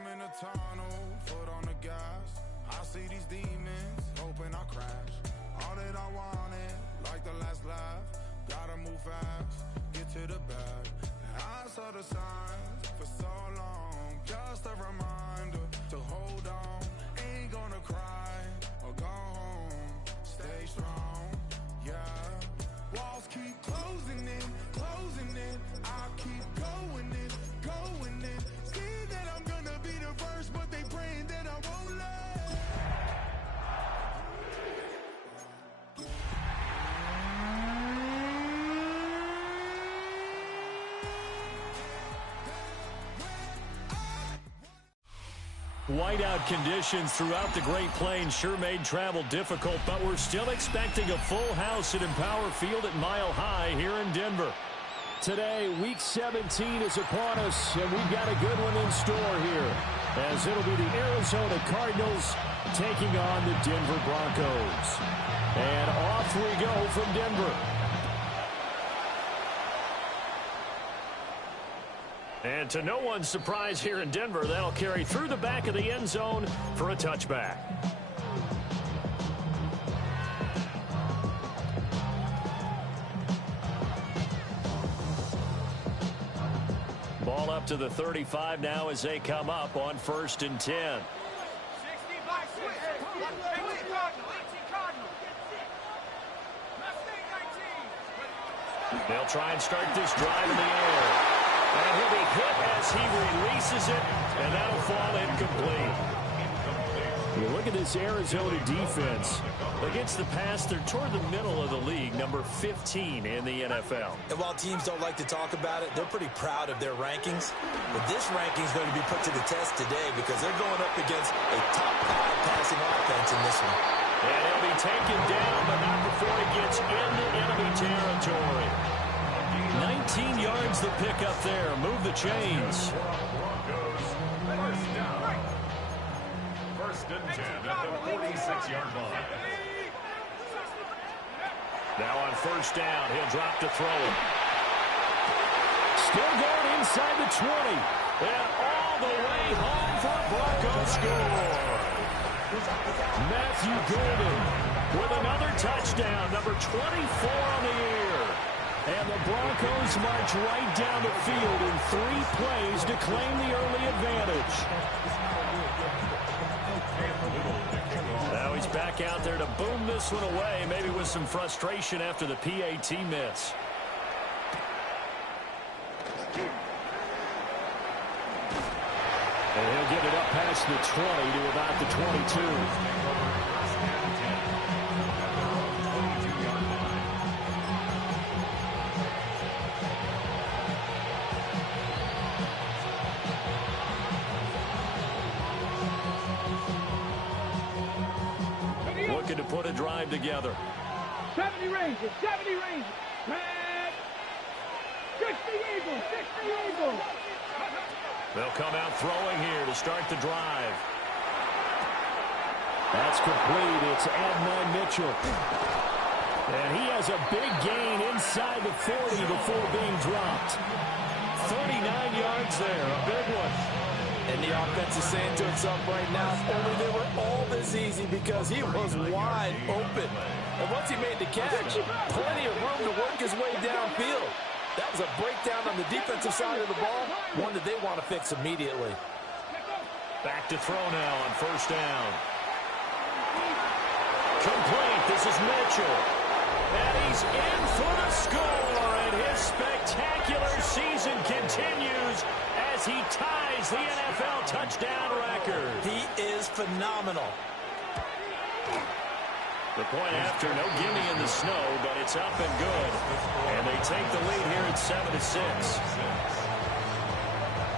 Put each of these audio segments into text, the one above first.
I'm in a tunnel, foot on the gas. I see these demons, hoping I crash. All that I wanted, like the last laugh. Gotta move fast, get to the bag. I saw the signs for so long, just a reminder to hold on. Ain't gonna cry or go home, stay strong, yeah. Walls keep closing in, I keep going in, going in. See that I'm gonna be the first, but they praying that I won't last. Whiteout conditions throughout the Great Plains sure made travel difficult, but we're still expecting a full house at Empower Field at Mile High here in Denver. Today, Week 17 is upon us, and we've got a good one in store here, as it'll be the Arizona Cardinals taking on the Denver Broncos. And off we go from Denver. And to no one's surprise here in Denver, that'll carry through the back of the end zone for a touchback. Ball up to the 35 now as they come up on 1st and 10. They'll try and start this drive in the air. And he'll be hit as he releases it, and that'll fall incomplete. You look at this Arizona defense. Against the pass, they're toward the middle of the league, number 15 in the NFL. And while teams don't like to talk about it, they're pretty proud of their rankings. But this ranking is going to be put to the test today because they're going up against a top 5 passing offense in this one. And he'll be taken down, but not before he gets into enemy territory. 19 yards the pick up there. Move the chains. First and 10 at the 46-yard line. Now on 1st down, he'll drop to throw it. Still going inside the 20. And all the way home for a Broncos score. Matthew Golden with another touchdown, number 24 on the year. And the Broncos march right down the field in 3 plays to claim the early advantage. Now he's back out there to boom this one away, maybe with some frustration after the PAT miss. And he'll get it up past the 20 to about the 22. To put a drive together. 70 ranges, 70 ranges. Back. 60 Eagles, 60 Eagles. They'll come out throwing here to start the drive. That's complete. It's Adnan Mitchell. And he has a big gain inside the 40 before being dropped. 39 yards there, a big one. And the offense is saying to itself right now, if only they were all this easy because he was wide open. And once he made the catch, plenty of room to work his way downfield. That was a breakdown on the defensive side of the ball, one that they want to fix immediately. Back to throw now on 1st down. Complete. This is Mitchell. And he's in for the score. And his spectacular season continues as he ties the NFL touchdown record. He is phenomenal. The point after, no gimme in the snow, but it's up and good. And they take the lead here at 7-6.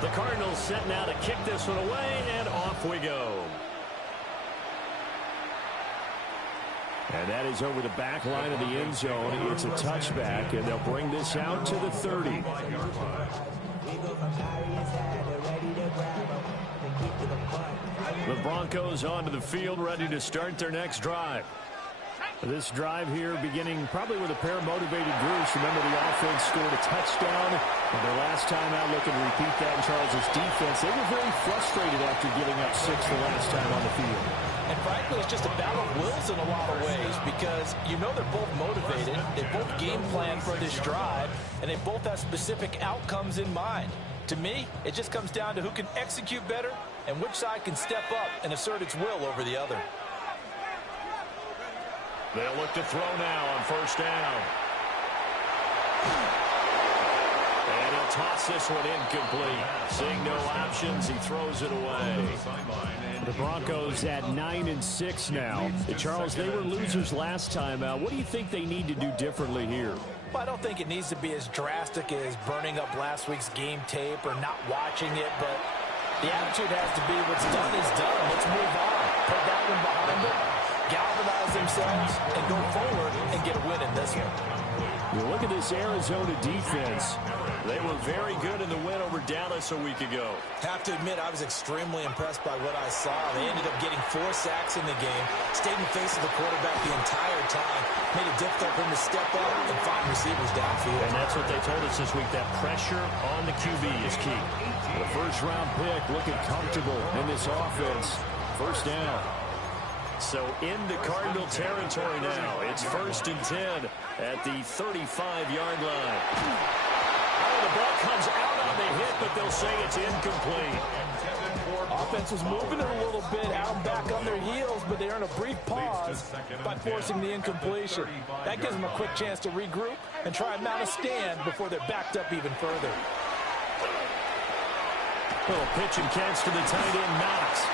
The Cardinals set now to kick this one away, and off we go. And that is over the back line of the end zone. It's a touchback, and they'll bring this out to the 30. The Broncos onto the field, ready to start their next drive. This drive here beginning probably with a pair of motivated groups. Remember, the offense scored a touchdown Well, their last time out, looking to repeat that in Charles' defense. They were very frustrated after giving up 6 the last time on the field. And frankly, it's just a battle of wills in a lot of ways because you know they're both motivated. They both game plan for this drive, and they both have specific outcomes in mind. To me, it just comes down to who can execute better and which side can step up and assert its will over the other. They'll look to throw now on first down. And he'll toss this one incomplete. Seeing no options, he throws it away. The Broncos at 9-6 now. Charles, they were losers last time out. What do you think they need to do differently here? Well, I don't think it needs to be as drastic as burning up last week's game tape or not watching it, but the attitude has to be what's done is done. Let's move on. Put that one behind them, galvanize themselves, and go forward and get a win in this one. You look at this Arizona defense. They were very good in the win over Dallas a week ago. Have to admit, I was extremely impressed by what I saw. They ended up getting 4 sacks in the game, stayed in the face of the quarterback the entire time, made it difficult for him to step up and find receivers downfield. And that's what they told us this week, that pressure on the QB is key. The first-round pick looking comfortable in this offense. First down. So into Cardinal territory now. It's 1st and 10 at the 35-yard line. Oh, the ball comes out on the hit, but they'll say it's incomplete. Offense was moving it a little bit out back on their heels, but they earn a brief pause by forcing the incompletion. That gives them a quick chance to regroup and try and mount a stand before they're backed up even further. Little pitch and catch to the tight end, Knox.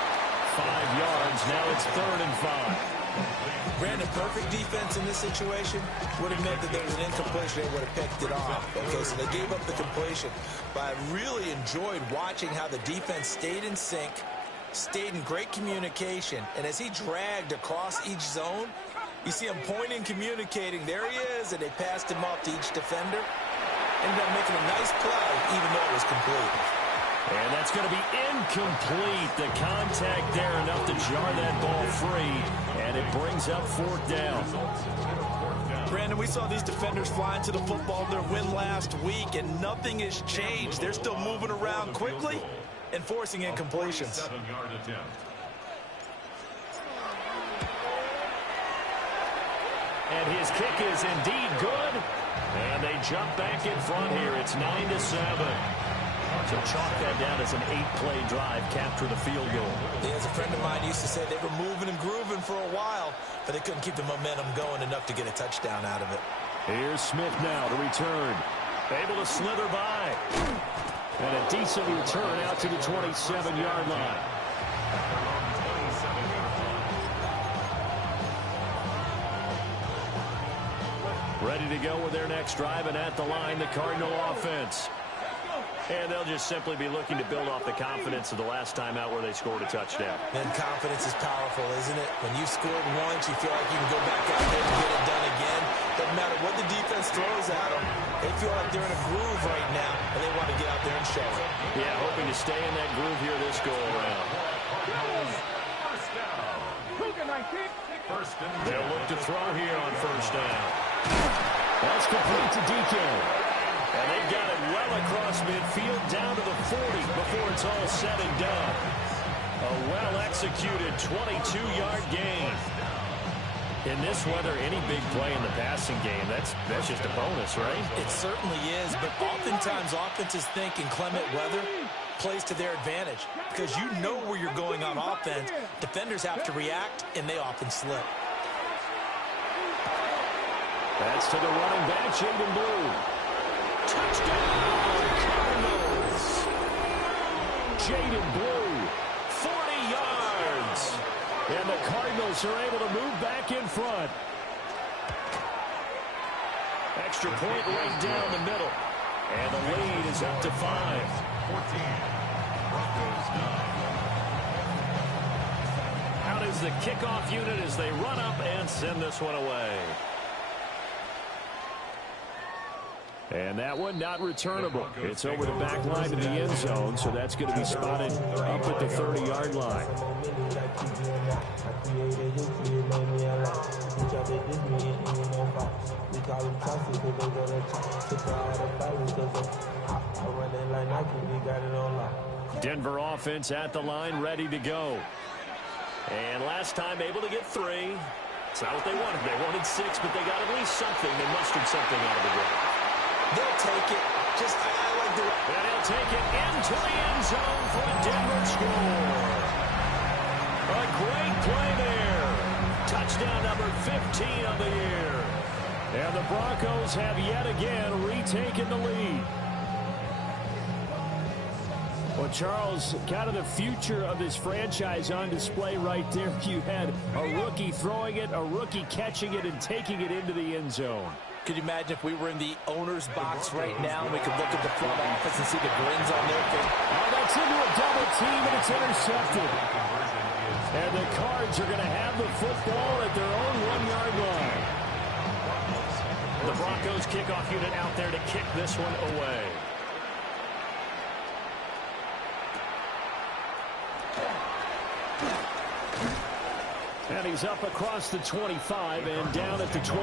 5 yards. Now it's 3rd and 5. Brandon, perfect defense in this situation would have meant that there was an incompletion. They would have picked it off. Okay, so they gave up the completion. But I really enjoyed watching how the defense stayed in sync, stayed in great communication, and as he dragged across each zone, you see him pointing, communicating. There he is, and they passed him off to each defender. Ended up making a nice play, even though it was complete. And that's going to be incomplete. The contact there enough to jar that ball free, and it brings up 4th down. Brandon, we saw these defenders flying to the football in their win last week, and nothing has changed. They're still moving around quickly and forcing incompletions. And his kick is indeed good. And they jump back in front here. It's 9-7. So chalk that down as an 8-play drive, capture the field goal. Yeah, as a friend of mine used to say, they were moving and grooving for a while, but they couldn't keep the momentum going enough to get a touchdown out of it. Here's Smith now to return. Able to slither by. And a decent return out to the 27-yard line. Ready to go with their next drive, and at the line, the Cardinal offense. And they'll just simply be looking to build off the confidence of the last time out where they scored a touchdown. And confidence is powerful, isn't it? When you've scored once, you feel like you can go back out there and get it done again. Doesn't matter what the defense throws at them. They feel like they're in a groove right now, and they want to get out there and show it. Yeah, hoping to stay in that groove here this go-around. They'll look to throw here on first down. That's complete to DK. And they've got it well across midfield down to the 40 before it's all said and done. A well-executed 22-yard gain. In this weather, any big play in the passing game, that's just a bonus, right? It certainly is, but oftentimes offenses think in clement weather plays to their advantage because you know where you're going on offense. Defenders have to react, and they often slip. That's to the running back, Jaden Blue. Touchdown, Cardinals! Jaden Blue, 40 yards. And the Cardinals are able to move back in front. Extra point right down the middle. And the lead is up to 5. 14. Out is the kickoff unit as they run up and send this one away. And that one not returnable. It's over the back line to the end zone, so that's going to be spotted up at the 30-yard line. Denver offense at the line, ready to go. And last time able to get 3. It's not what they wanted. They wanted 6, but they got at least something. They mustered something out of the game. They'll take it. I like the... And he'll take it into the end zone for a Denver score. A great play there. Touchdown number 15 of the year. And the Broncos have yet again retaken the lead. Well, Charles, kind of the future of this franchise on display right there. You had a rookie throwing it, a rookie catching it, and taking it into the end zone. Could you imagine if we were in the owner's box right now and we could look at the front office and see the grins on their face? Oh, that's into a double team, and it's intercepted. And the Cards are going to have the football at their own 1-yard line. The Broncos kickoff unit out there to kick this one away. And he's up across the 25 and down at the 28.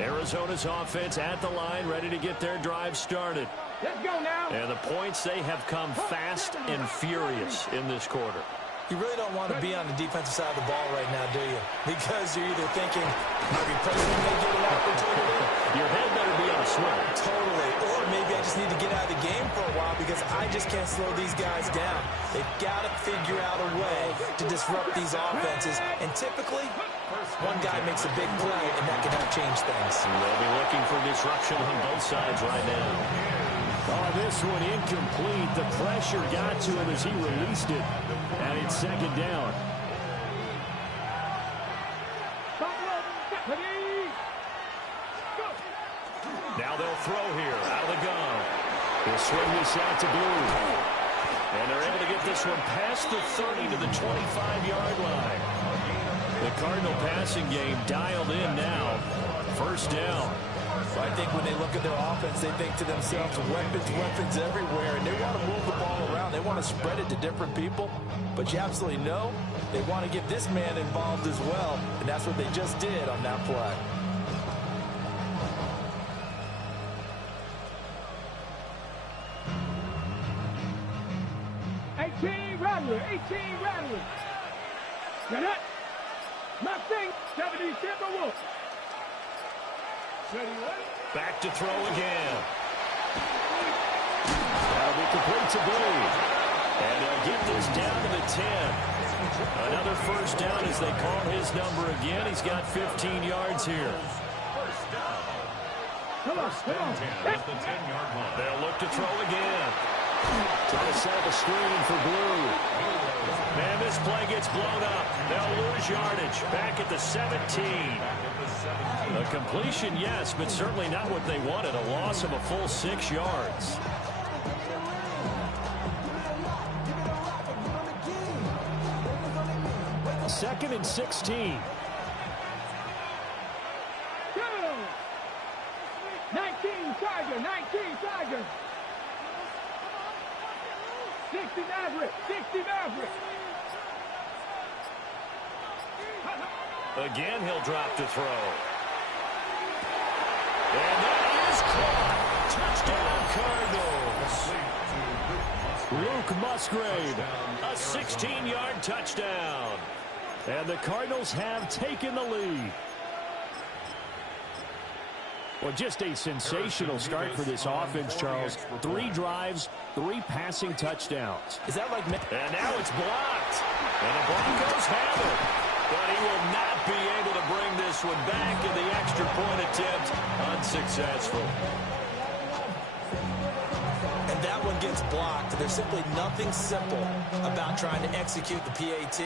Arizona's offense at the line, ready to get their drive started. Let's go now. And the points, they have come fast and furious in this quarter. You really don't want to be on the defensive side of the ball right now, do you? Because you're either thinking, my replacement may get an opportunity. Your head better be on a swivel. Totally. Or maybe I just need to get out of the game for a while because I just can't slow these guys down. They've got to figure out a way to disrupt these offenses. And typically, one guy makes a big play, and that can help change things. They'll be looking for disruption on both sides right now. Oh, this one incomplete. The pressure got to him as he released it. And it's second down. Now they'll throw here out of the gun. They'll swing this out to Blue. And they're able to get this one past the 30 to the 25-yard line. The Cardinal passing game dialed in now. First down. I think when they look at their offense, they think to themselves, weapons everywhere, and they want to move the ball around. They want to spread it to different people, but you absolutely know they want to get this man involved as well, and that's what they just did on that play. Rattler. Now that, Mustang, 70 Timberwolf. Back to throw again. That'll be complete to Blue. And they'll get this down to the 10. Another first down as they call his number again. He's got 15 yards here. Come on. They'll look to throw again. Trying to set up a screen for Blue. Man, this play gets blown up. They'll lose yardage. Back at the 17. A completion, yes, but certainly not what they wanted. A loss of a full 6 yards. Second and 16. 19 Tiger. 60 Maverick. Again, he'll drop to throw. And that is caught. Touchdown, Cardinals. Luke Musgrave, a 16-yard touchdown. And the Cardinals have taken the lead. Well, just a sensational start for this offense, Charles. 3 drives, 3 passing touchdowns. Is that like... And now it's blocked. And the Broncos have it. But he will not be able to bring this one back, and the extra point attempt unsuccessful. And that one gets blocked. There's simply nothing simple about trying to execute the PAT.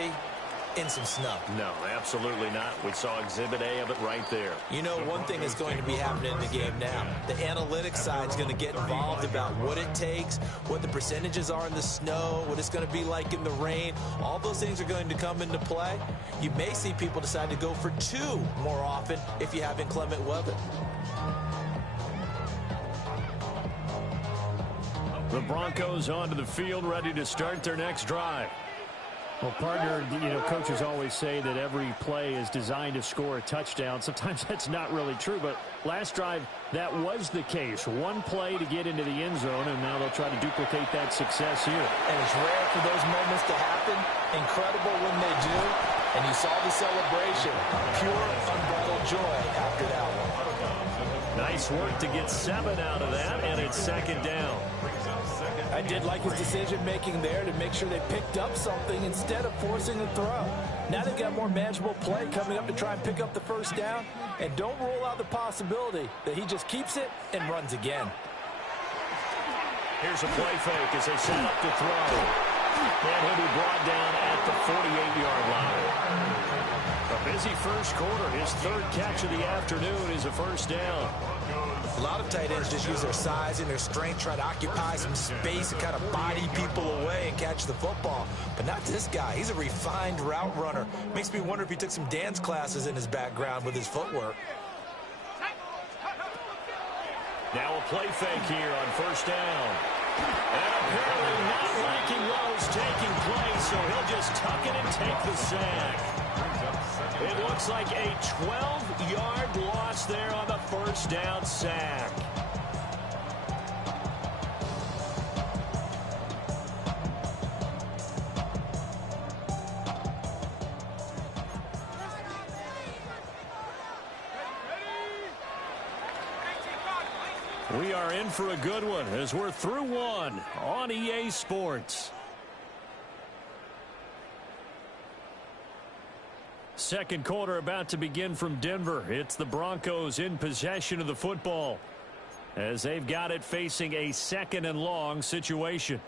in some snub. No, absolutely not. We saw Exhibit A of it right there. You know, one thing is going to be happening in the game now. The analytics side is going to get involved about what it takes, what the percentages are in the snow, what it's going to be like in the rain. All those things are going to come into play. You may see people decide to go for 2 more often if you have inclement weather. The Broncos onto the field, ready to start their next drive. Well, partner, coaches always say that every play is designed to score a touchdown. Sometimes that's not really true, but last drive, that was the case. One play to get into the end zone, and now they'll try to duplicate that success here. And it's rare for those moments to happen. Incredible when they do. And you saw the celebration. Pure, unbridled joy after that one. Nice work to get 7 out of that, and it's 2nd down. I did like his decision-making there to make sure they picked up something instead of forcing the throw. Now they've got more manageable play coming up to try and pick up the 1st down. And don't rule out the possibility that he just keeps it and runs again. Here's a play fake as they set up to throw. And he'll be brought down at the 48-yard line. A busy first quarter. His 3rd catch of the afternoon is a 1st down. A lot of tight ends just use their size and their strength, try to occupy some space and kind of body people away and catch the football. But not this guy. He's a refined route runner. Makes me wonder if he took some dance classes in his background with his footwork. Now a play fake here on 1st down. And apparently not liking what was taking place, so he'll just tuck it and take the sack. It looks like a 12-yard loss there on the 1st down sack. We are in for a good one as we're through one on EA Sports. 2nd quarter about to begin from Denver. It's the Broncos in possession of the football as they've got it facing a 2nd and long situation.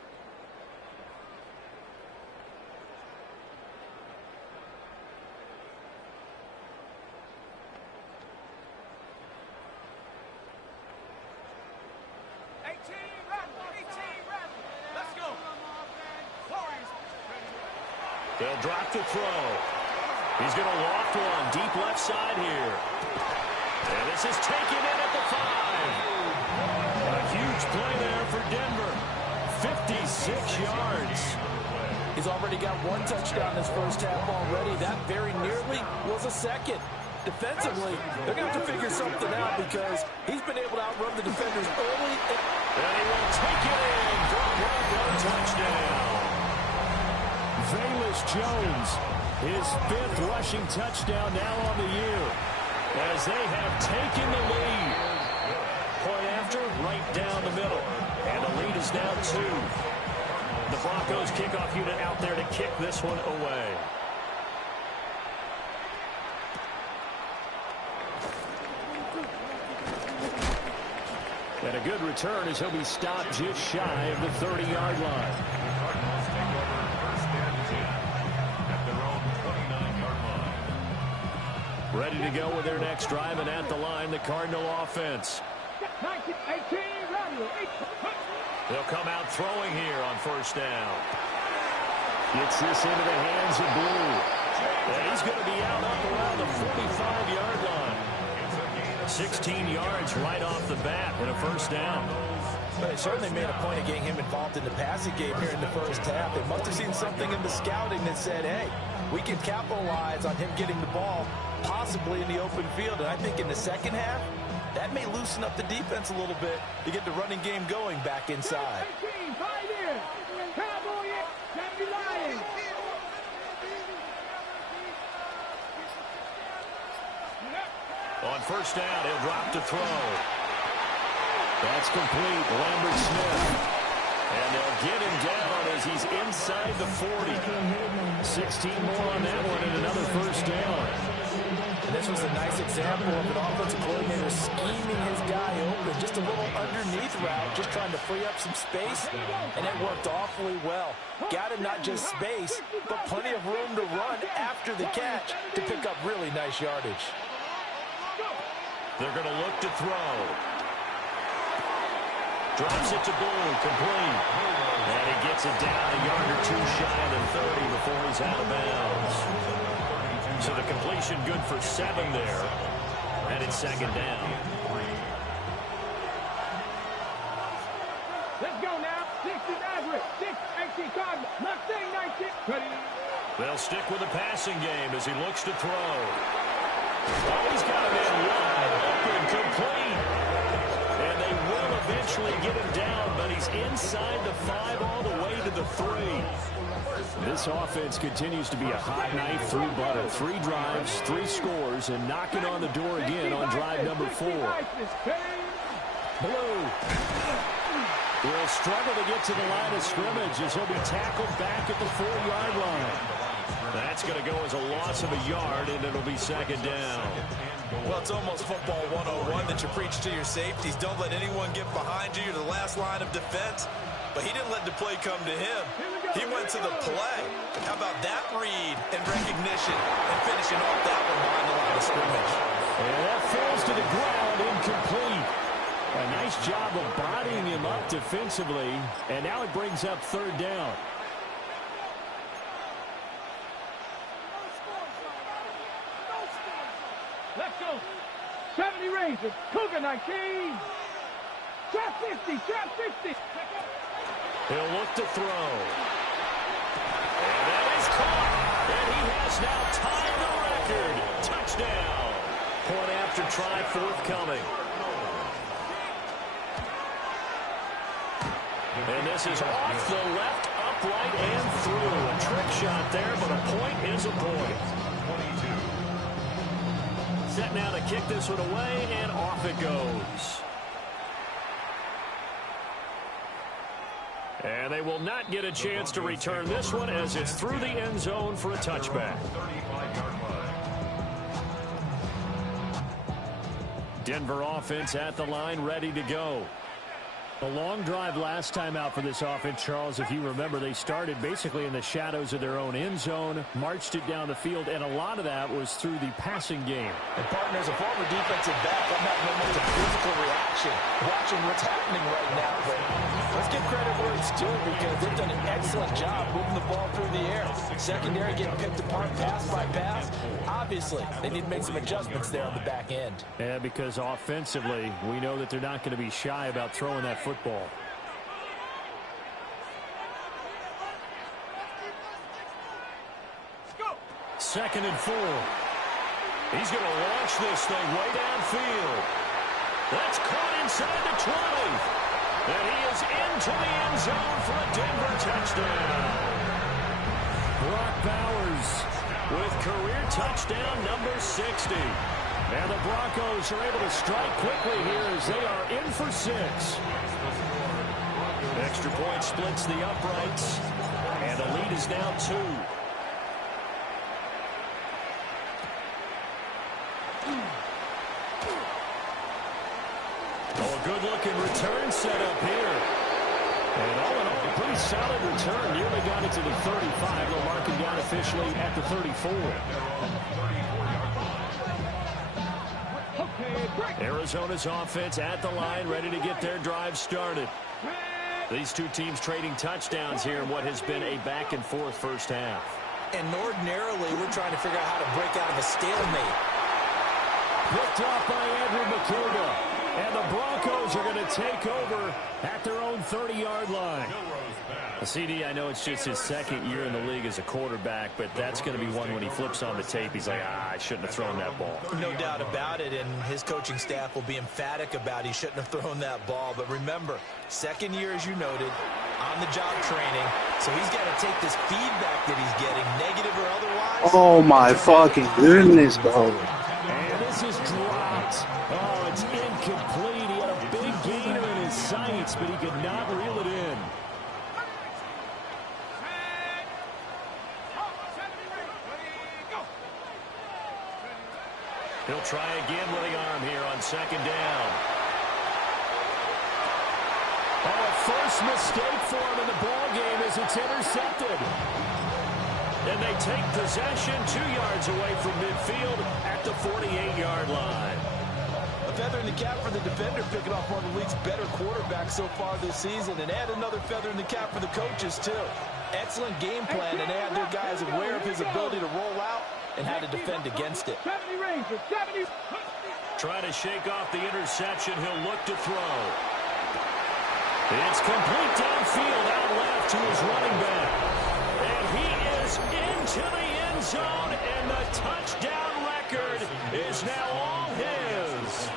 They'll drop the throw. He's going to loft one deep left side here. And this is taken in at the 5. A huge play there for Denver. 56 yards. He's already got 1 touchdown this 1st half already. That very nearly was a 2nd. Defensively, they're going to have to figure something out because he's been able to outrun the defenders early. And he will take it in for a Bronco touchdown. Velus Jones, his 5th rushing touchdown now on the year, as they have taken the lead. Point after, right down the middle. And the lead is now 2. The Broncos kickoff unit out there to kick this one away. And a good return as he'll be stopped just shy of the 30-yard line. Ready to go with their next drive, and at the line, the Cardinal offense. They'll come out throwing here on 1st down. Gets this into the hands of Blue. And he's going to be out up around the 45-yard line. 16 yards right off the bat and a 1st down. But they certainly made a point of getting him involved in the passing game here in the 1st half. They must have seen something in the scouting that said, hey, we can capitalize on him getting the ball possibly in the open field. And I think in the 2nd half, that may loosen up the defense a little bit to get the running game going back inside. On 1st down, he'll drop to throw. That's complete. Lambert Smith. And they'll get him down as he's inside the 40. 16 more on that one and another 1st down. And this was a nice example of an offensive coordinator scheming his guy open. Just a little underneath route, just trying to free up some space, and it worked awfully well. Got him not just space, but plenty of room to run after the catch to pick up really nice yardage. They're going to look to throw. Drops it to Bull, complete. And he gets it down a yard or two shy of the 30 before he's out of bounds. So the completion good for 7 there. And it's second down. Let's go now. 6 is average. 6, 18 Cardinal. Mustang 19. Ready. They'll stick with the passing game as he looks to throw. Oh, he's got him in wide open, complete. And they will eventually get him down, but he's inside the 5 all the way to the 3. This offense continues to be a hot knife through butter. 3 drives, 3 scores, and knocking on the door again on drive number 4. Blue will struggle to get to the line of scrimmage as he'll be tackled back at the 4-yard line. That's going to go as a loss of a yard, and it'll be second down. Well, it's almost football 101 that you preach to your safeties. Don't let anyone get behind you. You're the last line of defense. But he didn't let the play come to him. He went to the play. How about that read and recognition and finishing off that one behind the line of scrimmage? And that falls to the ground, incomplete. A nice job of bodying him up defensively, and now it brings up 3rd down. Let's go. 70 Rangers. Cougar 19. Trap 50. Trap 50. He'll look to throw. And that is caught. And he has now tied the record. Touchdown. Point after try forthcoming. And this is off the left, upright, and through. A trick shot there, but a point is a point. Set now to kick this one away, and off it goes. And they will not get a chance to return this one as it's through the end zone for a touchback. Denver offense at the line, ready to go. A long drive last time out for this offense, Charles. If you remember, they started basically in the shadows of their own end zone, marched it down the field, and a lot of that was through the passing game. And partner, as a former defensive back, I'm having almost a physical reaction watching what's happening right now. But let's give credit where it's due because they've done an excellent job moving the ball through the air. Secondary getting picked apart pass by pass. Obviously, they need to make some adjustments there on the back end. Yeah, because offensively, we know that they're not going to be shy about throwing that football. 2nd and 4. He's going to launch this thing way downfield. That's caught inside the 20. And he is into the end zone for a Denver touchdown. Brock Bowers with career touchdown number 60. And the Broncos are able to strike quickly here as they are in for 6. Extra point splits the uprights. And the lead is now 2. Oh, a good-looking return set up here. And all in all, a pretty solid return. Nearly got it to the 35. They'll mark him down officially at the 34. Arizona's offense at the line, ready to get their drive started. These two teams trading touchdowns here in what has been a back-and-forth first half. And ordinarily, we're trying to figure out how to break out of a stalemate. Picked off by Andrew McCurdy. And the Broncos are going to take over at their own 30-yard line. CD, I know it's just his 2nd year in the league as a quarterback, but that's going to be one when he flips on the tape. He's like, I shouldn't have thrown that ball. No doubt about it, and his coaching staff will be emphatic about he shouldn't have thrown that ball. But remember, 2nd year, as you noted, on-the-job training, so he's got to take this feedback that he's getting, negative or otherwise. Oh, my fucking goodness, bro. And this is dropped. Oh, it's incomplete. He had a big gainer in his sights, but he could not reel it in. He'll try again with the arm here on second down. Oh, a first mistake for him in the ball game as it's intercepted. And they take possession 2 yards away from midfield at the 48-yard line. A feather in the cap for the defender, picking off one of the league's better quarterbacks so far this season, and add another feather in the cap for the coaches, too. Excellent game plan, and they had their guys aware of his ability to roll out and how to defend against it. 70 Rangers, 70. Trying to shake off the interception. He'll look to throw. It's complete downfield, out left to his running back. And he is into the end zone, and the touchdown record is now all his.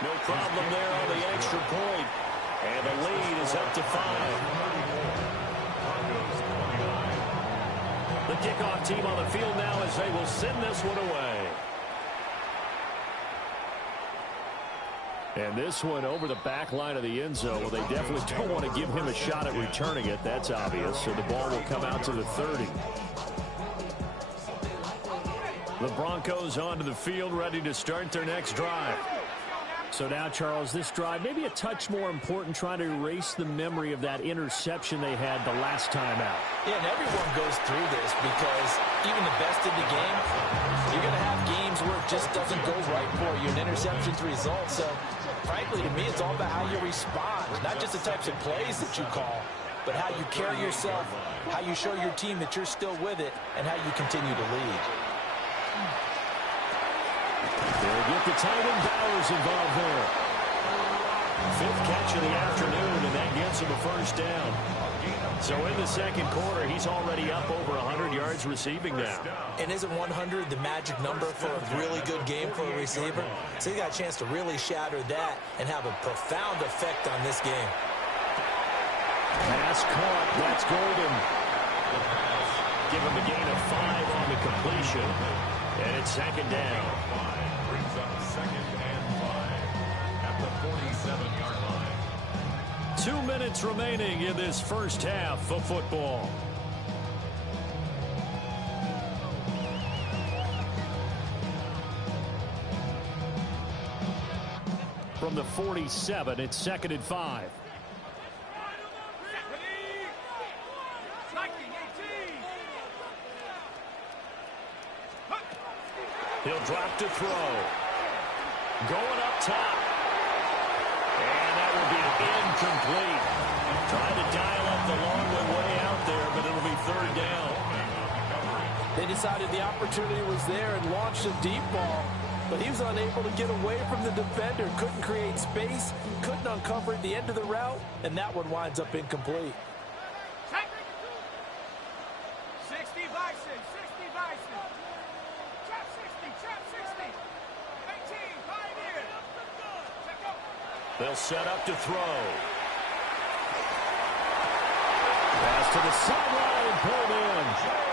No problem there on the extra point. And the lead is up to 5. The kickoff team on the field now as they will send this one away. And this one over the back line of the end zone. Well, they definitely don't want to give him a shot at returning it. That's obvious. So the ball will come out to the 30. The Broncos onto the field, ready to start their next drive. So now, Charles, this drive maybe a touch more important, trying to erase the memory of that interception they had the last time out. Yeah, and everyone goes through this because even the best in the game, you're going to have games where it just doesn't go right for you, and interceptions result. So, frankly, to me, it's all about how you respond, not just the types of plays that you call, but how you carry yourself, how you show your team that you're still with it, and how you continue to lead. They'll get the tight end Bowers involved there. 5th catch of the afternoon, and that gets him a first down. So in the second quarter, he's already up over 100 yards receiving now. And isn't 100 the magic number for a really good game for a receiver? So he got a chance to really shatter that and have a profound effect on this game. Pass caught. That's Golden. Give him a gain of 5 on the completion. And it's second down. Brings up second and 5 at the 47-yard line. 2 minutes remaining in this first half of football. From the 47, it's second and 5. He'll drop to throw. Going up top. And that will be incomplete. Trying to dial up the long way out there, but it'll be third down. They decided the opportunity was there and launched a deep ball, but he was unable to get away from the defender. Couldn't create space, couldn't uncover the end of the route, and that one winds up incomplete. 60 Bison, 60 Bison. Trap 60, trap 60. 18, Pioneer. Check up. They'll set up to throw. Pass to the sideline and pulled in.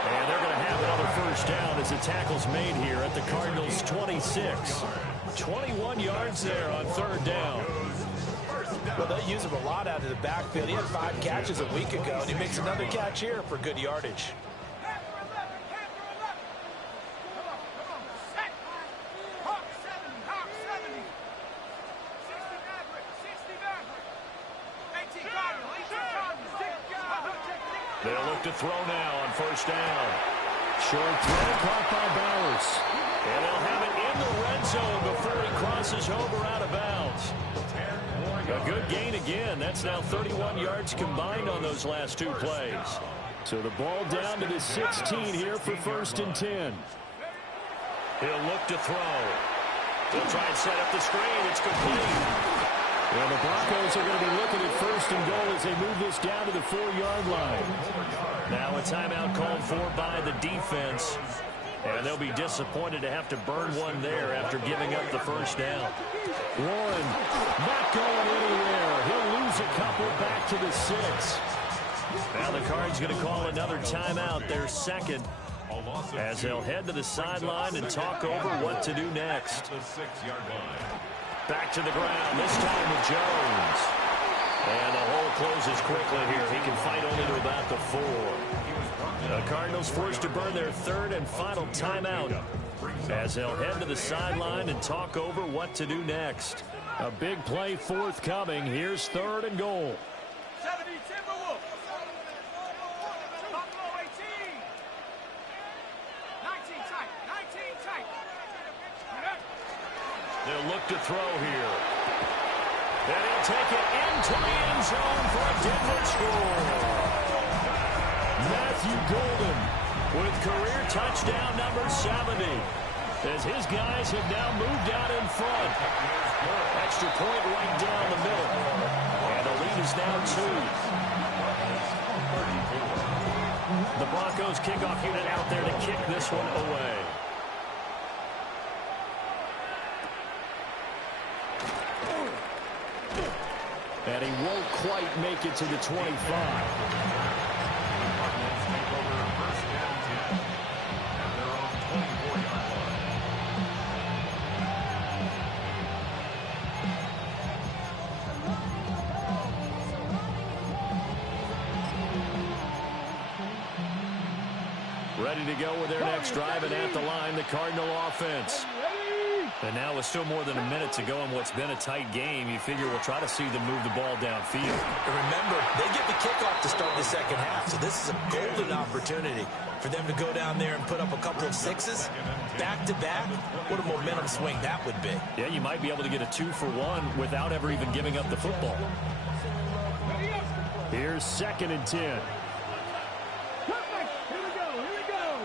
And they're going to have another first down as the tackle's made here at the Cardinals' 26. 21 yards there on third down. Well, they use him a lot out of the backfield. He had 5 catches a week ago, and he makes another catch here for good yardage. They'll look to throw now on first down. Short throw caught by Bowers. And they'll have it in the red zone before he crosses over out of bounds. A good gain again. That's now 31 yards combined on those last 2 plays. So the ball down to the 16 here for first and 10. He'll look to throw. He'll try and set up the screen. It's complete. Well, the Broncos are going to be looking at first and goal as they move this down to the 4-yard line. Now a timeout called for by the defense. And they'll be disappointed to have to burn one there after giving up the first down. Warren not going anywhere. He'll lose a couple back to the 6. Now the Cards going to call another timeout, their second, as they'll head to the sideline and talk over what to do next. The 6-yard line. Back to the ground, this time with Jones. And the hole closes quickly here. He can fight only to about the 4. The Cardinals forced to burn their third and final timeout as they'll head to the sideline and talk over what to do next. A big play forthcoming. Here's 3rd and goal. 70 Timberwolves. Buffalo 18. 19 tight. 19 tight. They'll look to throw here. And he'll take it into the end zone for a Denver score. Matthew Golden with career touchdown number 70. As his guys have now moved out in front. Extra point right down the middle. And the lead is now 2. The Broncos kickoff unit out there to kick this one away. And he won't quite make it to the 25. Ready to go with their next drive, and at the line, the Cardinal offense. And now with still more than a minute to go in what's been a tight game, you figure we'll try to see them move the ball downfield. And remember, they get the kickoff to start the second half, so this is a golden opportunity for them to go down there and put up a couple of sixes back-to-back. What a momentum swing that would be. Yeah, you might be able to get a 2-for-1 without ever even giving up the football. Here's 2nd and 10. Perfect. Here we go.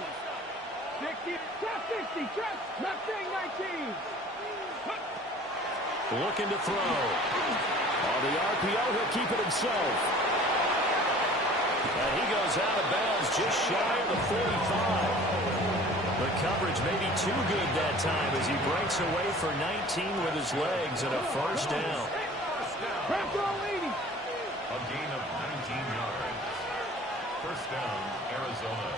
60. Trap 50. Trap. Mustang 19. Looking to throw. On the RPO, he'll keep it himself. And he goes out of bounds just shy of the 45. The coverage may be too good that time as he breaks away for 19 with his legs and a first down. Trap all 80. A gain of 19 yards. First down, Arizona.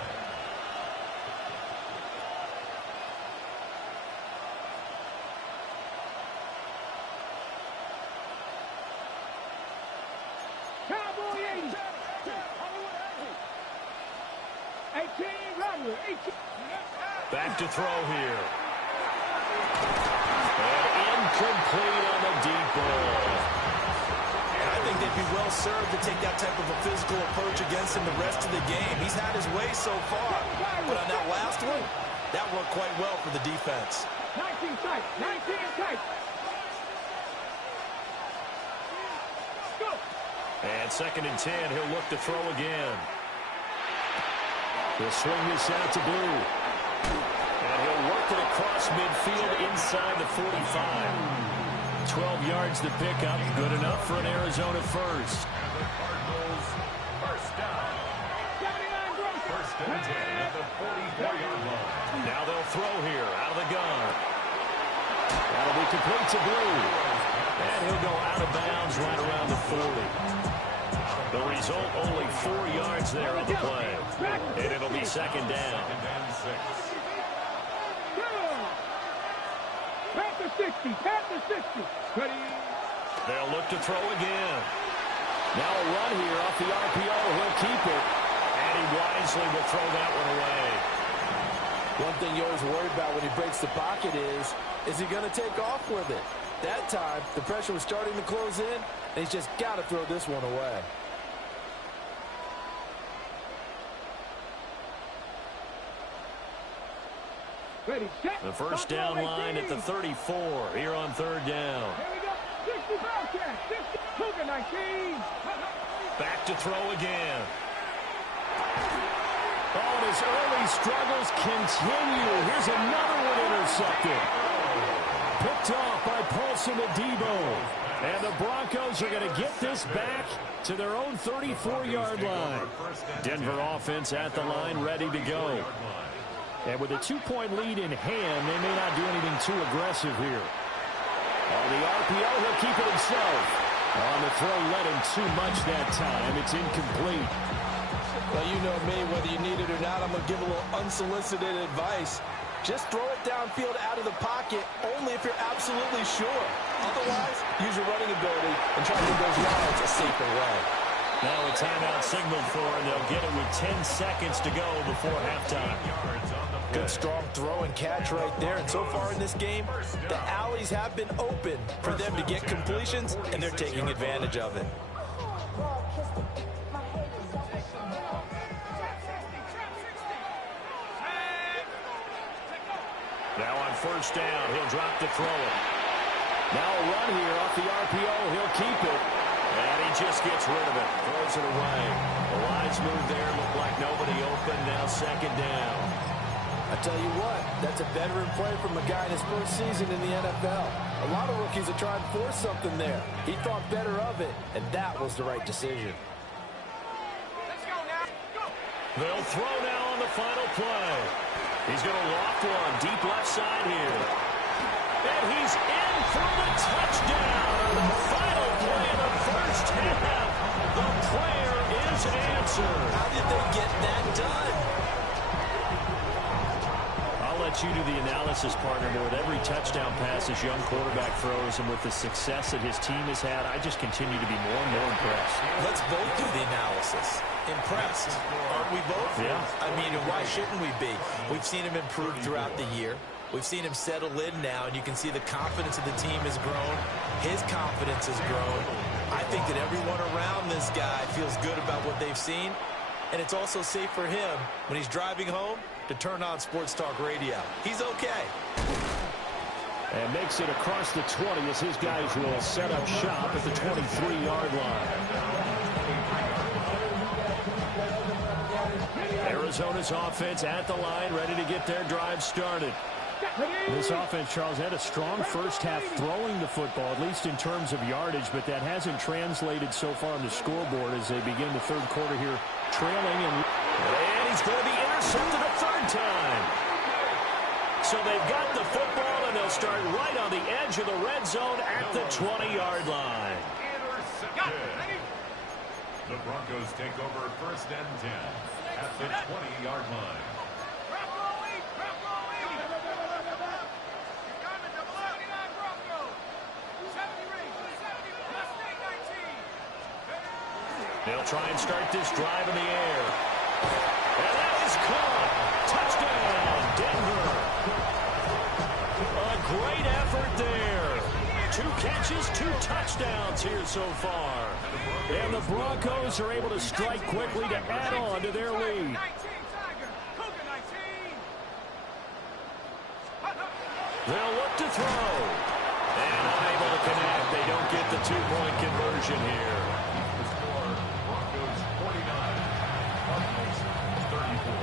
Cowboy 80. 18. Runner 18. Back to throw here. And incomplete on the deep ball. And I think they'd be well served to take that type of a physical approach against him the rest of the game. He's had his way so far. But on that last one, that worked quite well for the defense. 19 tight. 19 tight. Go. And 2nd and 10, he'll look to throw again. He'll swing this out to Blue. And he'll work it across midfield inside the 45. 12 yards to pick up. Good enough for an Arizona first. And the Cardinals first down. 79 First and 10 at the 44-yard line. Now they'll throw here out of the gun. That'll be complete to Blue. And he'll go out of bounds right around the 40. The result, only 4 yards there on the play. And it'll be 2nd down. And 6. Panther 60. Panther 60. Ready. They'll look to throw again. Now a run here off the RPO. He'll keep it. And he wisely will throw that one away. One thing you always worry about when he breaks the pocket is he going to take off with it? That time, the pressure was starting to close in, and he's just got to throw this one away. Ready, set. The first down line at the 34 here on 3rd down. Here we go. 60 Bobcat. 60. Cougar 19. Back to throw again. Oh, and his early struggles continue. Here's another one intercepted. Picked off by Paulson Adebo. And the Broncos are going to get this back to their own 34-yard line. Denver offense at the line, ready to go. And with a 2-point lead in hand, they may not do anything too aggressive here. On the RPO, he'll keep it himself. On the throw, let him too much that time. It's incomplete. Well, you know me, whether you need it or not, I'm going to give a little unsolicited advice. Just throw it downfield out of the pocket, only if you're absolutely sure. Otherwise, use your running ability and try to get those yards a safer way. Now a timeout signaled for, and they'll get it with 10 seconds to go before halftime. Good strong throw and catch right there. And so far in this game, the alleys have been open for them to get completions, and they're taking advantage of it. Now on first down, he'll drop to throw it. Now a run here off the RPO. He'll keep it. And he just gets rid of it. Throws it away. The wise move there. Looked like nobody open. Now second down. I tell you what, that's a veteran play from a guy in his first season in the NFL. A lot of rookies are trying to force something there. He thought better of it, and that was the right decision. They'll throw now on the final play. He's going to loft one deep left side here. And he's in for the touchdown. The final play of the first half. The prayer is answered. How did they get that done? I'll let you do the analysis, partner, but with every touchdown pass his young quarterback throws and with the success that his team has had, I just continue to be more and more impressed. Let's both do the analysis. Impressed. Aren't we both? Yeah. I mean, why shouldn't we be? We've seen him improve throughout the year. We've seen him settle in now, and you can see the confidence of the team has grown. His confidence has grown. I think that everyone around this guy feels good about what they've seen, and it's also safe for him when he's driving home to turn on Sports Talk Radio. He's okay. And makes it across the 20 as his guys will set up shop at the 23-yard line. Arizona's offense at the line, ready to get their drive started. This offense, Charles, had a strong first half throwing the football, at least in terms of yardage, but that hasn't translated so far on the scoreboard as they begin the third quarter here, trailing. And he's going to be intercepted a third time. So they've got the football, and they'll start right on the edge of the red zone at the 20-yard line. Intercepted. The Broncos take over first and 10 at the 20-yard line. They'll try and start this drive in the air. And that is caught. Touchdown, Denver. A great effort there. 2 catches, 2 touchdowns here so far. And the Broncos are able to strike quickly to add on to their lead. They'll look to throw. And unable to connect. They don't get the 2-point conversion here.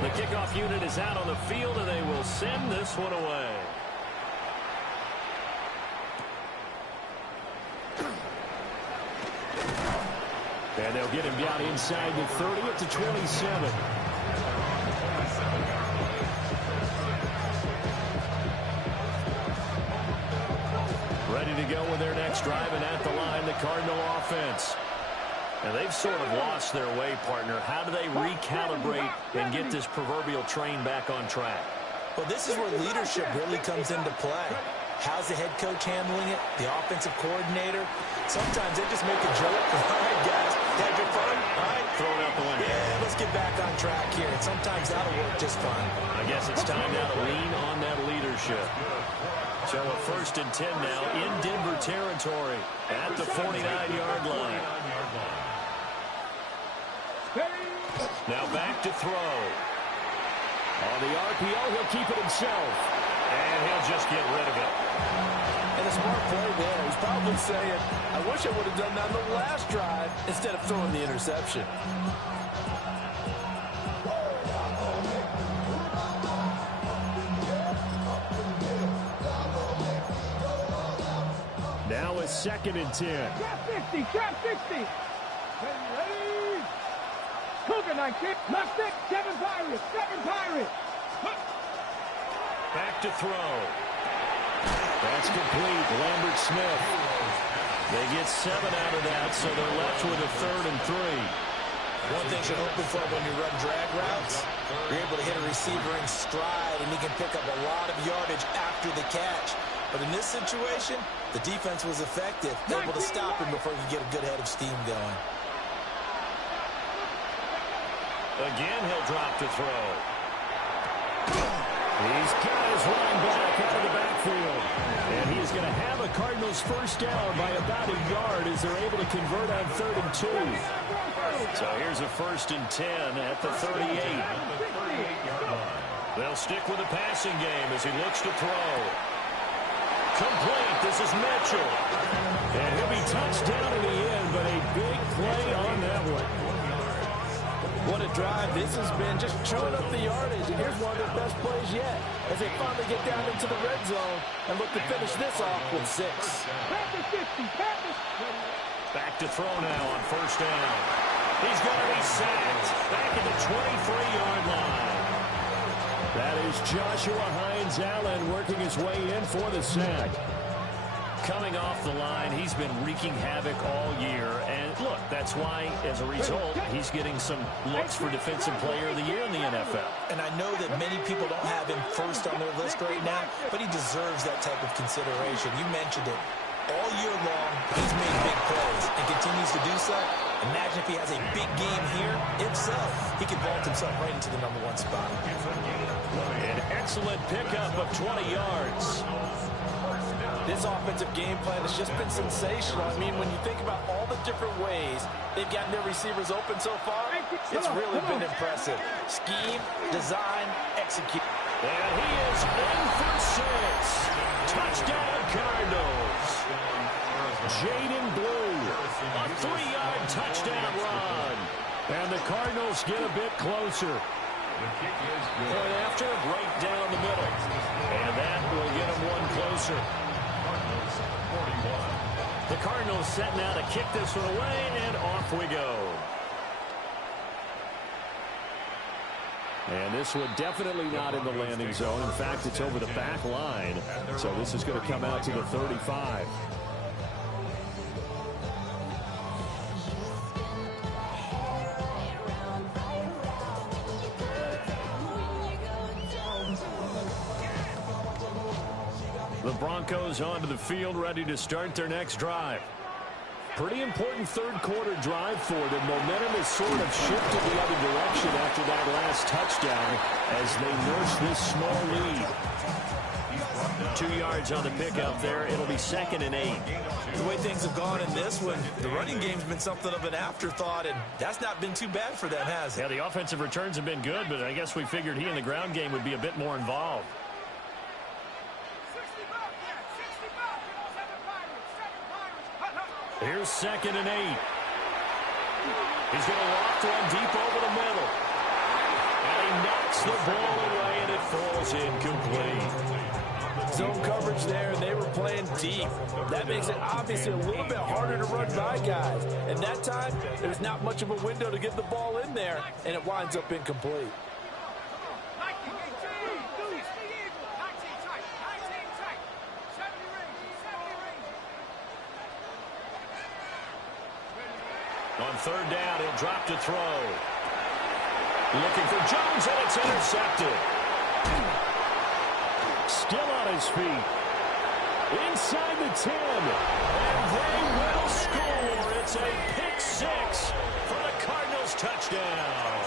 The kickoff unit is out on the field, and they will send this one away. And they'll get him down inside the 30 at the 27. Ready to go with their next drive, and at the line, the Cardinal offense. And they've sort of lost their way, partner. How do they recalibrate and get this proverbial train back on track? Well, this is where leadership really comes into play. How's the head coach handling it? The offensive coordinator? Sometimes they just make a joke. All right, guys, had your fun? All right, Throw it out the window. Yeah, let's get back on track here. And sometimes that'll work just fine. I guess it's time now to lean on that leadership. So a first and 10 now in Denver territory at the 49-yard line. Now back to throw. On the RPO, he'll keep it himself. And he'll just get rid of it. And a smart play there. He's probably saying, I wish I would have done that on the last drive instead of throwing the interception. Now a second and 10. Trap 60, trap 60. Ready. Cougar 19, left stick, 7 Pirates, 7 Pirates. Back to throw. That's complete. Lambert Smith. They get 7 out of that, so they're left with a 3rd and 3. One thing you're hoping for when you run drag routes, you're able to hit a receiver in stride, and he can pick up a lot of yardage after the catch. But in this situation, the defense was effective, able to stop him before he could get a good head of steam going. Again, he'll drop to throw. He's got his running back out of the backfield. And he's going to have a Cardinals first down by about a yard as they're able to convert on 3rd and 2. So here's a 1st and 10 at the 38. They'll stick with the passing game as he looks to throw. Complete. This is Mitchell. And he'll be touched down in the end, but a big play on that one. What a drive this has been, just chewing up the yardage. And here's one of their best plays yet as they finally get down into the red zone and look to finish this off with 6. Back to throw now on 1st down. He's going to be sacked back at the 23-yard line. That is Joshua Hines-Allen working his way in for the sack. Coming off the line, he's been wreaking havoc all year. And look, that's why, as a result, he's getting some looks for Defensive Player of the Year in the NFL. And I know that many people don't have him first on their list right now, but he deserves that type of consideration. You mentioned it. All year long, he's made big plays and continues to do so. Imagine if he has a big game here. If so, he could vault himself right into the #1 spot. An excellent pickup of 20 yards. This offensive game plan has just been sensational. I mean, when you think about all the different ways they've gotten their receivers open so far, it's really been impressive. Scheme, design, execute. And he is in for 6. Touchdown, Cardinals. Jaden Blue, a 3-yard touchdown run. And the Cardinals get a bit closer. Point after, right down the middle. And that will get them one closer. The Cardinals setting out to kick this one away, and off we go. And this one definitely not in the landing zone. In fact, it's over the back line. So this is going to come out to the 35. The Broncos onto the field, ready to start their next drive. Pretty important third quarter drive for them. Momentum has sort of shifted the other direction after that last touchdown as they nurse this small lead. 2 yards on the pickup there. It'll be 2nd and 8. The way things have gone in this one, the running game's been something of an afterthought, and that's not been too bad for them, has it? Yeah, the offensive returns have been good, but I guess we figured he in the ground game would be a bit more involved. Here's 2nd and 8. He's going to loft one deep over the middle. And he knocks the ball away, and it falls incomplete. Zone coverage there, and they were playing deep. That makes it obviously a little bit harder to run by guys. And that time, there's not much of a window to get the ball in there, and it winds up incomplete. On 3rd down, he'll drop to throw. Looking for Jones, and it's intercepted. Still on his feet. Inside the 10. And they will score. It's a pick 6 for the Cardinals touchdown.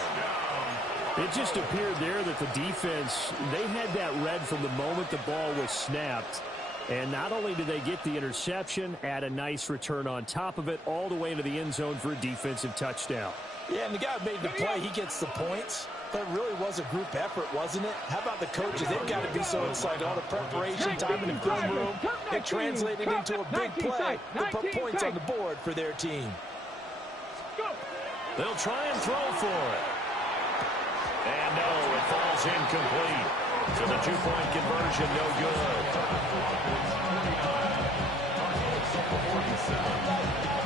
It just appeared there that the defense, they had that read from the moment the ball was snapped. And not only did they get the interception, add a nice return on top of it, all the way to the end zone for a defensive touchdown. Yeah, and the guy who made the play, he gets the points. But it really was a group effort, wasn't it? How about the coaches? They've got to be so excited. All the preparation, time in the film room, it translated into a big play that put points on the board for their team. They'll try and throw for it. And no, it falls incomplete. So the 2-point conversion, no good.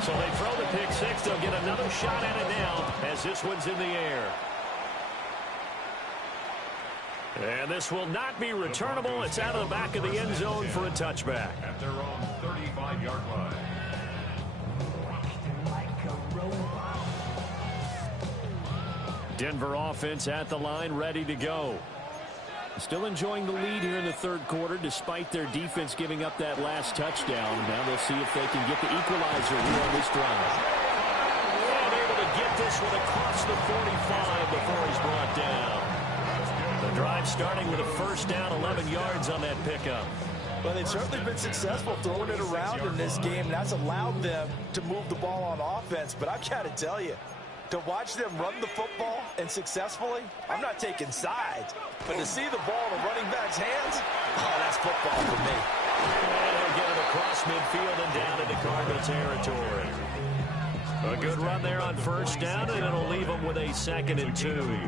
So they throw the pick 6. They'll get another shot at it now as this one's in the air. And this will not be returnable. It's out of the back of the end zone for a touchback. At their own 35-yard line. Denver offense at the line, ready to go. Still enjoying the lead here in the third quarter, despite their defense giving up that last touchdown. Now they'll see if they can get the equalizer here on this drive. And able to get this one across the 45 before he's brought down. The drive starting with a first down, 11 yards on that pickup. Well, they've certainly been successful throwing it around in this game. That's allowed them to move the ball on offense. But I've got to tell you, to watch them run the football and successfully, I'm not taking sides. But to see the ball in the running back's hands, oh, that's football for me. And they'll get it across midfield and down into Cardinal territory. A good run there on first down, and it'll leave them with a 2nd and 2.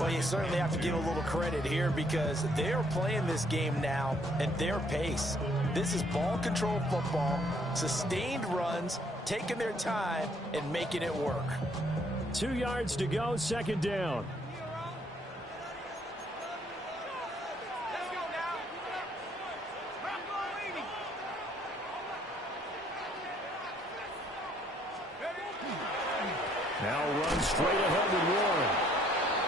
Well, you certainly have to give a little credit here because they're playing this game now at their pace. This is ball control football, sustained runs, taking their time, and making it work. 2 yards to go, 2nd down. Now runs straight ahead with Warren.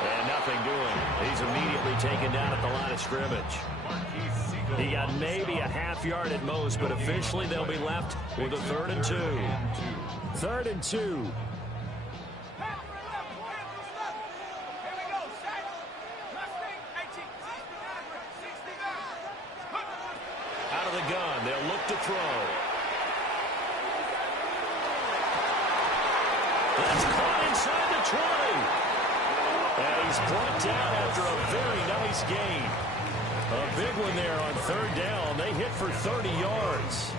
And nothing doing. He's immediately taken down at the line of scrimmage. He got maybe a half yard at most, but officially they'll be left with a 3rd and 2. 3rd and 2. Out of the gun, they'll look to throw. That's caught inside the 20. And he's brought down after a very nice gain. A big one there on 3rd down. They hit for 30 yards.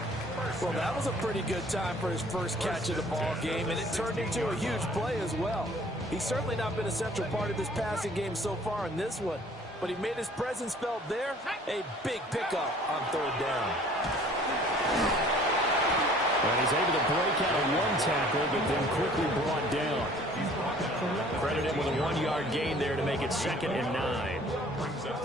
Well, that was a pretty good time for his first catch of the ball game, and it turned into a huge play as well. He's certainly not been a central part of this passing game so far in this one, but he made his presence felt there. A big pickup on 3rd down. And he's able to break out of one tackle, but then quickly brought down. Credit him with a 1-yard gain there to make it 2nd and 9.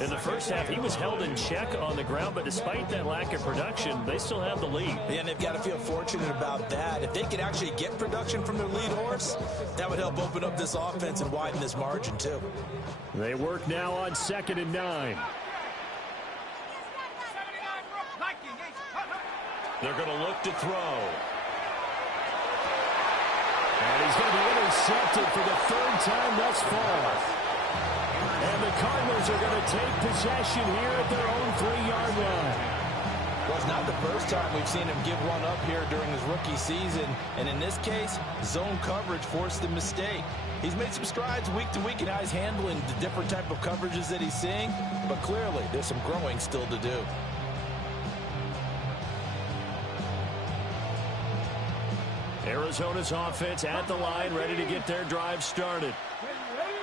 In the first half, he was held in check on the ground, but despite that lack of production, they still have the lead. Yeah, and they've got to feel fortunate about that. If they could actually get production from their lead horse, that would help open up this offense and widen this margin, too. They work now on 2nd and 9. They're going to look to throw. And he's going to be intercepted for the 3rd time thus far. And the Cardinals are going to take possession here at their own 3-yard line. Well, it's not the first time we've seen him give one up here during his rookie season. And in this case, zone coverage forced the mistake. He's made some strides week to week in how he's handling the different type of coverages that he's seeing. But clearly, there's some growing still to do. Arizona's offense at the line, ready to get their drive started.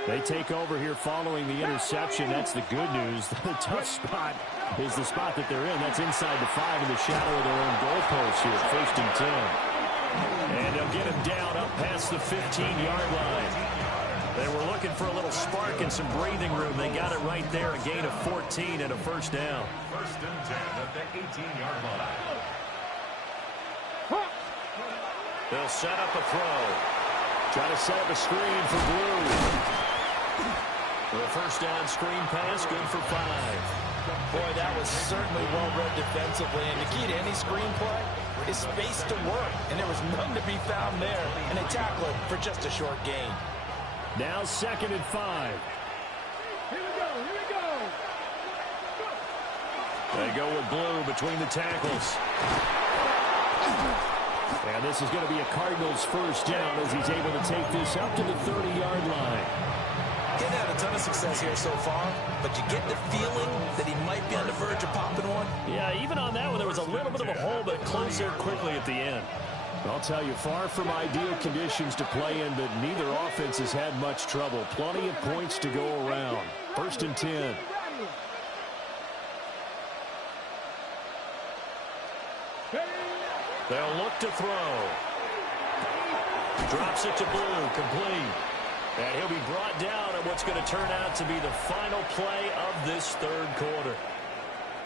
They take over here following the interception. That's the good news. The tough spot is the spot that they're in. That's inside the 5 in the shadow of their own goalpost here. 1st and 10. And they'll get him down up past the 15-yard line. They were looking for a little spark and some breathing room. They got it right there, a gain of 14 and a 1st down. 1st and 10 at the 18-yard line. They'll set up a throw. Try to set up a screen for Blue. The 1st down screen pass, good for 5. Boy, that was certainly well-read defensively. And the key to any screen play is space to work. And there was none to be found there. And they tackle it for just a short gain. Now 2nd and 5. Here we go, here we go. They go with Blue between the tackles. And this is going to be a Cardinals 1st down as he's able to take this up to the 30-yard line. He's had a ton of success here so far, but you get the feeling that he might be on the verge of popping one. Yeah, even on that one, there was a little bit of a hole, but closed there quickly at the end. I'll tell you, far from ideal conditions to play in, but neither offense has had much trouble. Plenty of points to go around. 1st and 10. They'll look to throw. Drops it to Blue, complete. And he'll be brought down at what's going to turn out to be the final play of this 3rd quarter.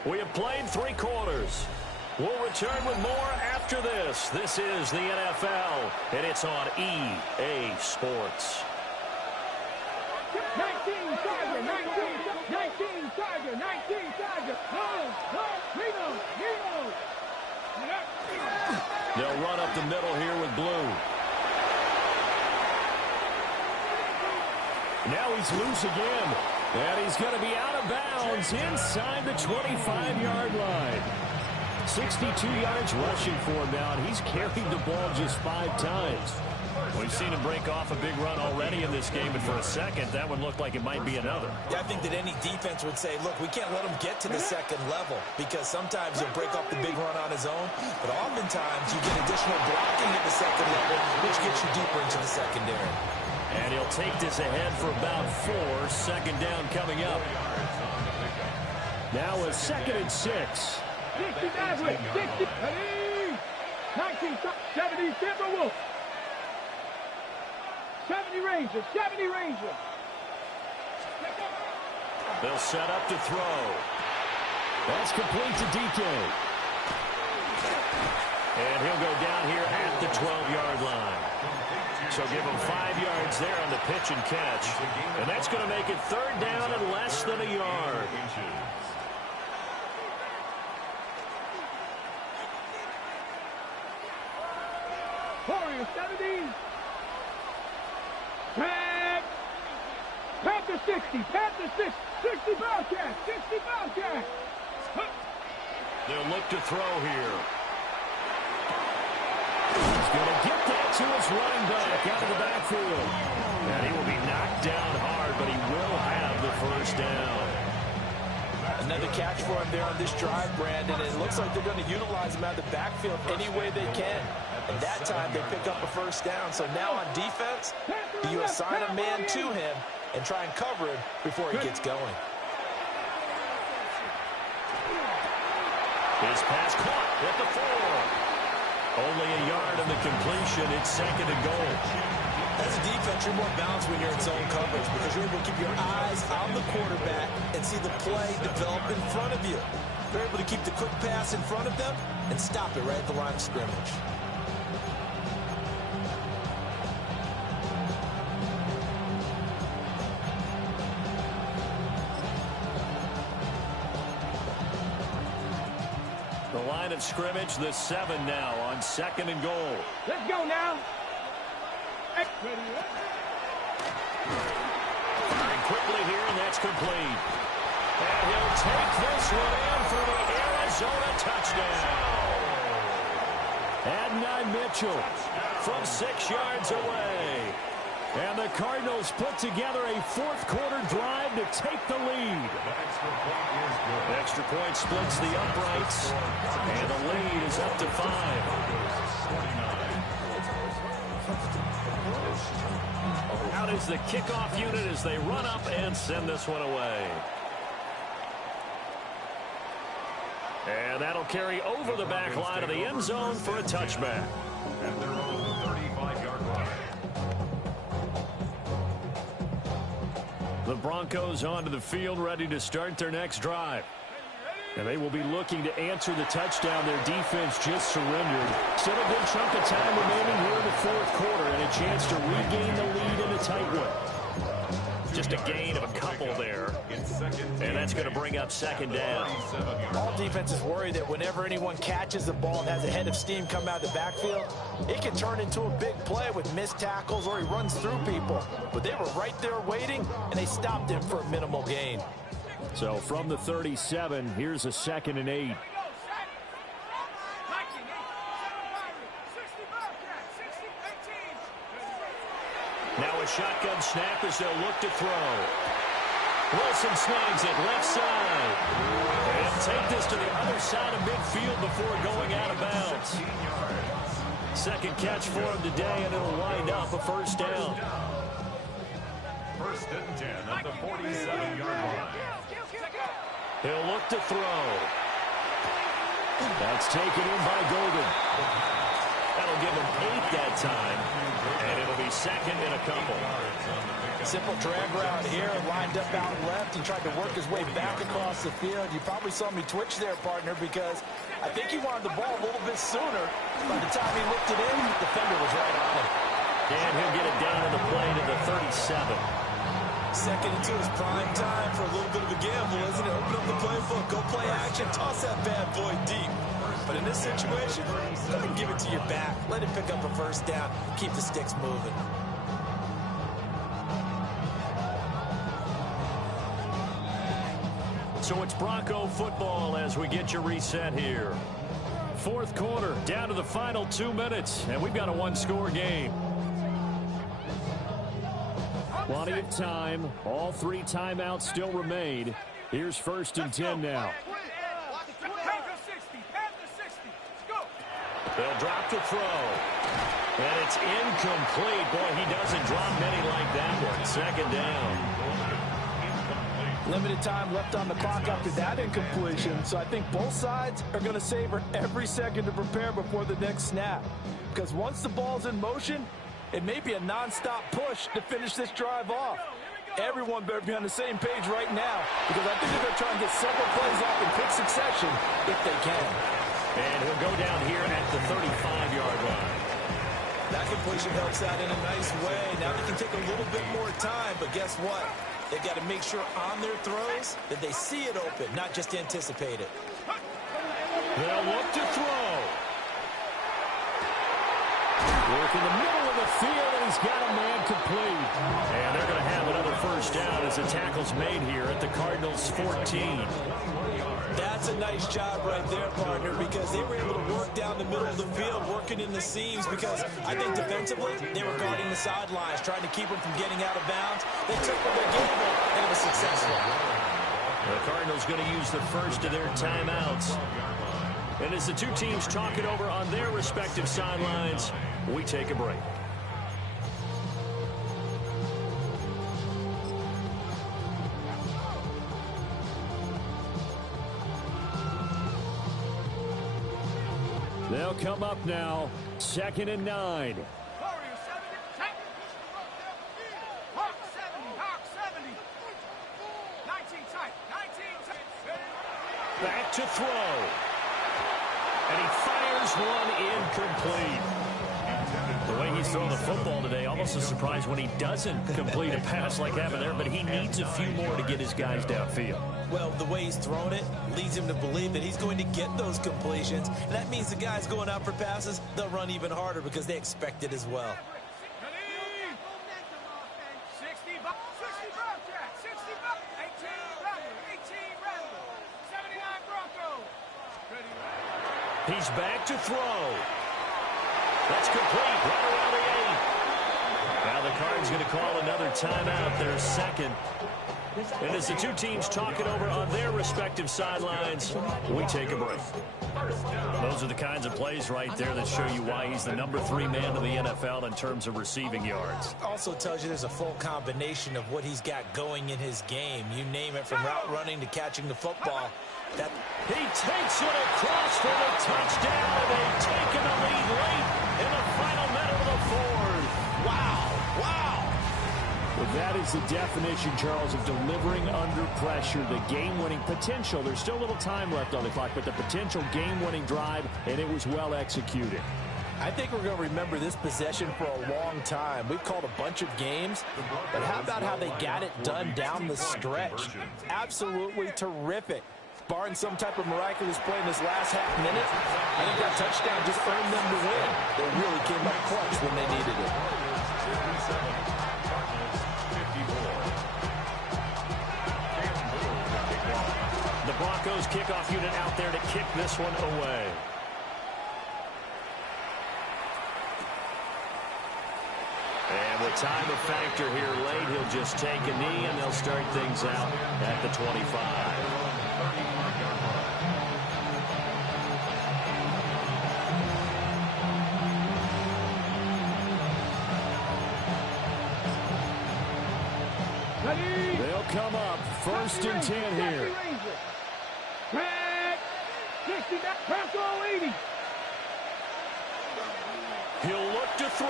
We have played 3 quarters. We'll return with more after this. This is the NFL, and it's on EA Sports. 19, Tiger, 19 Tiger, 19 Tiger. No, Reno. They'll run up the middle here with blue. Now he's loose again. And he's going to be out of bounds inside the 25-yard line. 62 yards rushing for him now, and he's carried the ball just 5 times. We've seen him break off a big run already in this game, and for a second, that one looked like it might be another. Yeah, I think that any defense would say, look, we can't let him get to the second level, because sometimes he'll break off the big run on his own, but oftentimes you get additional blocking at the second level, which gets you deeper into the secondary. And he'll take this ahead for about 4. Second down coming up. Now a 2nd and 6. 60 Maverick, 60, 19, 70 Timberwolves. 70 Rangers, 70 Rangers. They'll set up to throw. That's complete to DK. And he'll go down here at the 12-yard line. So give him 5 yards there on the pitch and catch. And that's going to make it 3rd down and less than a yard. Warriors, 70. Panther 60, Panther 60, 60 Bobcats, 60 Bobcats. They'll look to throw here. He's going to get that to his running back out of the backfield. And he will be knocked down hard, but he will have the 1st down. Another catch for him there on this drive, Brandon, and it looks like they're going to utilize him out of the backfield any way they can. And that time, they pick up a 1st down. So now on defense, you assign a man to him and try and cover him before he gets going. His pass caught at the 4. Only a yard on the completion. It's 2nd and goal. As a defense, you're more balanced when you're in zone coverage because you're able to keep your eyes on the quarterback and see the play develop in front of you. They're able to keep the quick pass in front of them and stop it right at the line of scrimmage. The line of scrimmage, the 7 now on 2nd and goal. Let's go now. Firing quickly here, and that's complete. And he'll take this one in for the Arizona touchdown. Adonai Mitchell from 6 yards away. And the Cardinals put together a 4th quarter drive to take the lead. Extra point splits the uprights, and the lead is up to 5. Out is the kickoff unit as they run up and send this one away. And that'll carry over the back line of the end zone for a touchback. At their own 35-yard line. The Broncos onto the field, ready to start their next drive. And they will be looking to answer the touchdown their defense just surrendered. Still a good chunk of time remaining here in the 4th quarter and a chance to regain the lead in a tight one. Just a gain of a couple there. And that's going to bring up 2nd down. All defenses worry that whenever anyone catches the ball and has a head of steam come out of the backfield, it can turn into a big play with missed tackles or he runs through people. But they were right there waiting, and they stopped him for a minimal gain. So from the 37, here's a 2nd and 8. Now a shotgun snap as they'll look to throw. Wilson snags it left side. And take this to the other side of midfield before going out of bounds. 2nd catch for him today, and it'll wind up a 1st down. 1st and 10 at the 47-yard line. He'll look to throw. That's taken in by Golden. That'll give him 8 that time, and it'll be 2nd and a couple. Simple drag route here, lined up out left. He tried to work his way back across the field. You probably saw me twitch there, partner, because I think he wanted the ball a little bit sooner. By the time he looked it in, the defender was right on him. And he'll get it down in the play to the 37. second into his prime time for a little bit of a gamble, isn't it? Open up the playbook, go play action, toss that bad boy deep. But in this situation, go ahead and give it to your back. Let him pick up a first down. Keep the sticks moving. So it's Bronco football as we get your reset here. Fourth quarter, down to the final 2 minutes, and we've got a one-score game. Plenty of time. All 3 timeouts still remain. Here's 1st and 10 now. They'll drop to throw. And it's incomplete. Boy, he doesn't drop many like that one. 2nd down. Limited time left on the clock after that incompletion, so I think both sides are going to savor every second to prepare before the next snap. Because once the ball's in motion, it may be a non-stop push to finish this drive off. Everyone better be on the same page right now, because I think they're going to try and get several plays off in quick succession if they can. And he'll go down here at the 35-yard line. That completion helps out in a nice way. Now they can take a little bit more time, but guess what? They've got to make sure on their throws that they see it open, not just anticipate it. They'll look to throw. Work in the middle of the field, and he's got a man complete. And they're going to have another first down as the tackle's made here at the Cardinals' 14. That's a nice job right there, partner, because they were able to work down the middle of the field, working in the seams, because I think defensively they were guarding the sidelines, trying to keep them from getting out of bounds. They took their gamble, and it was successful. The Cardinals going to use the first of their timeouts. And as the two teams talk it over on their respective sidelines, we take a break. They'll come up now, 2nd and 9. Back to throw. And he fires one incomplete. The way he's throwing the football today, almost a surprise when he doesn't complete a pass like that there, but he needs a few more to get his guys downfield. Well, the way he's thrown it leads him to believe that he's going to get those completions. And that means the guys going out for passes, they'll run even harder because they expect it as well. He's back to throw. That's complete right around the 8. Now the Cards going to call another timeout, their second. And as the two teams talk it over on their respective sidelines, we take a break. Those are the kinds of plays right there that show you why he's the number 3 man in the NFL in terms of receiving yards. Also tells you there's a full combination of what he's got going in his game. You name it, from route running to catching the football. He takes it across for the touchdown, and they've taken the lead late in the final minute of the 4th. Wow, wow. Well, that is the definition, Charles, of delivering under pressure. The game-winning potential. There's still a little time left on the clock, but the potential game-winning drive, and it was well executed. I think we're going to remember this possession for a long time. We've called a bunch of games, but how about how they got it done down the stretch? Absolutely terrific. Barring some type of miraculous play in this last half minute, I think that touchdown just earned them the win. They really came up clutch when they needed it. The Broncos kickoff unit out there to kick this one away. And with time a factor here late, he'll just take a knee, and they'll start things out at the 25. They'll come up 1st and 10 here. He'll look to throw.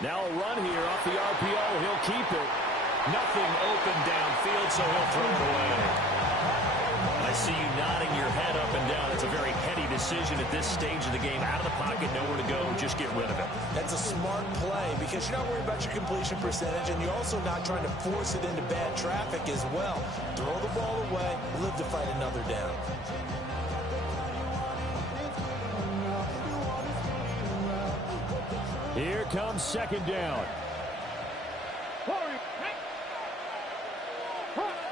Now a run here off the RPO. He'll keep it. Nothing open downfield, so he'll throw it away. I see you nodding your head up and down. It's a very heady decision at this stage of the game. Out of the pocket, nowhere to go, just get rid of it. That's a smart play because you're not worried about your completion percentage, and you're also not trying to force it into bad traffic as well. Throw the ball away, live to fight another down. Here comes second down.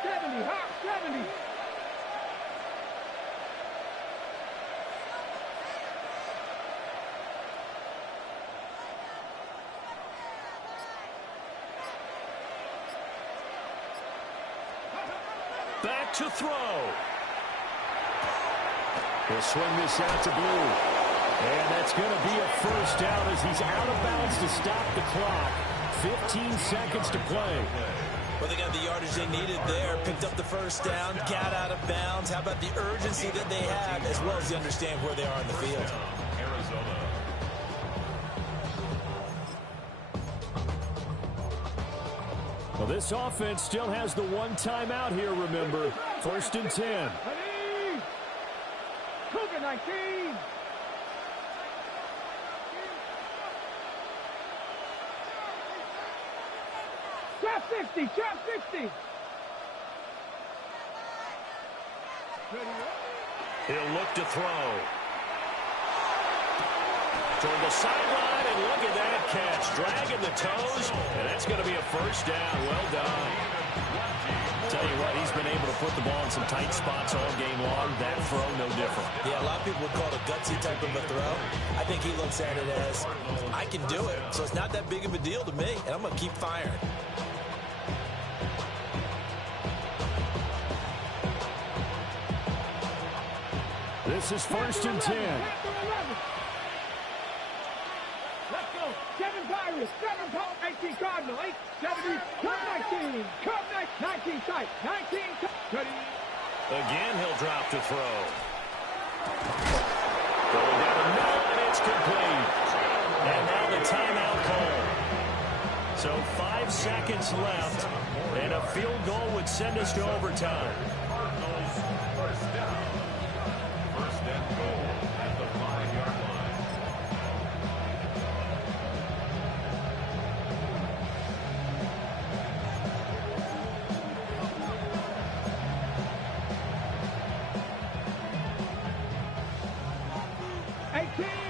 70, hot 70. Back to throw. He'll swing this out to Blue. And that's going to be a first down as he's out of bounds to stop the clock. 15 seconds to play. Well, they got the yardage they needed there. Picked up the first down, got out of bounds. How about the urgency that they have, as well as they understand where they are in the field. Arizona. Well, this offense still has the one timeout here, remember. 1st and 10. Cougar 19. Trap 60, trap 60. He'll look to throw. Toward the sideline, and look at that catch. Dragging the toes, and that's going to be a first down. Well done. Tell you what, he's been able to put the ball in some tight spots all game long. That throw, no different. Yeah, a lot of people would call it a gutsy type of a throw. I think he looks at it as, I can do it, so it's not that big of a deal to me, and I'm going to keep firing. This is 1st and 10. Let's go. 7 Pirates, 7 Paul, 18 Cardinal, 8, 70, Cub 19, Cub 19 tight, 19 tight. Again, he'll drop to throw. Going down the middle, and it's complete. And now the timeout call. So 5 seconds left, and a field goal would send us to overtime. Cardinals first down. First and goal at the 5-yard line.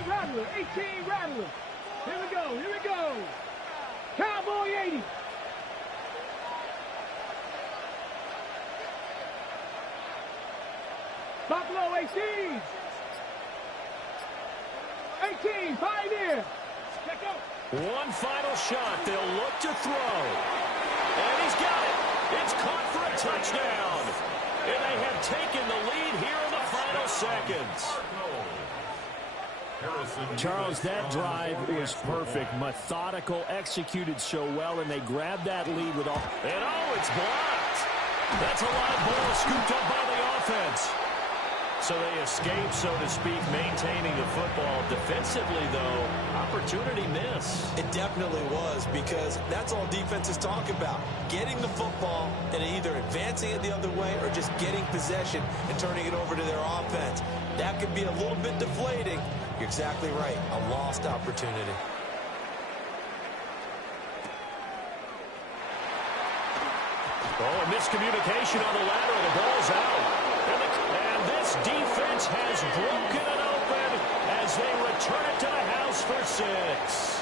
Rattler, 18 Rattler. Here we go, here we go. Cowboy 80. Buffalo ACs. 18, Pioneer. Check out. One final shot. They'll look to throw. And he's got it. It's caught for a touchdown. And they have taken the lead here in the final seconds. Charles, that drive was perfect. Methodical, executed so well, and they grabbed that lead with all. And oh, it's blocked. That's a live ball scooped up by the offense. So they escape, so to speak, maintaining the football. Defensively, though, opportunity miss. It definitely was, because that's all defenses talk about. Getting the football and either advancing it the other way or just getting possession and turning it over to their offense. That could be a little bit deflating. You're exactly right. A lost opportunity. Oh, a miscommunication on the lateral. The ball's out. And this defense has broken it open as they return it to the house for 6.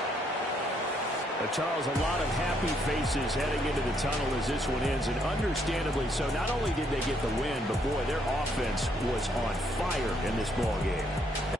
Charles, a lot of happy faces heading into the tunnel as this one ends, and understandably so. Not only did they get the win, but boy, their offense was on fire in this ball game.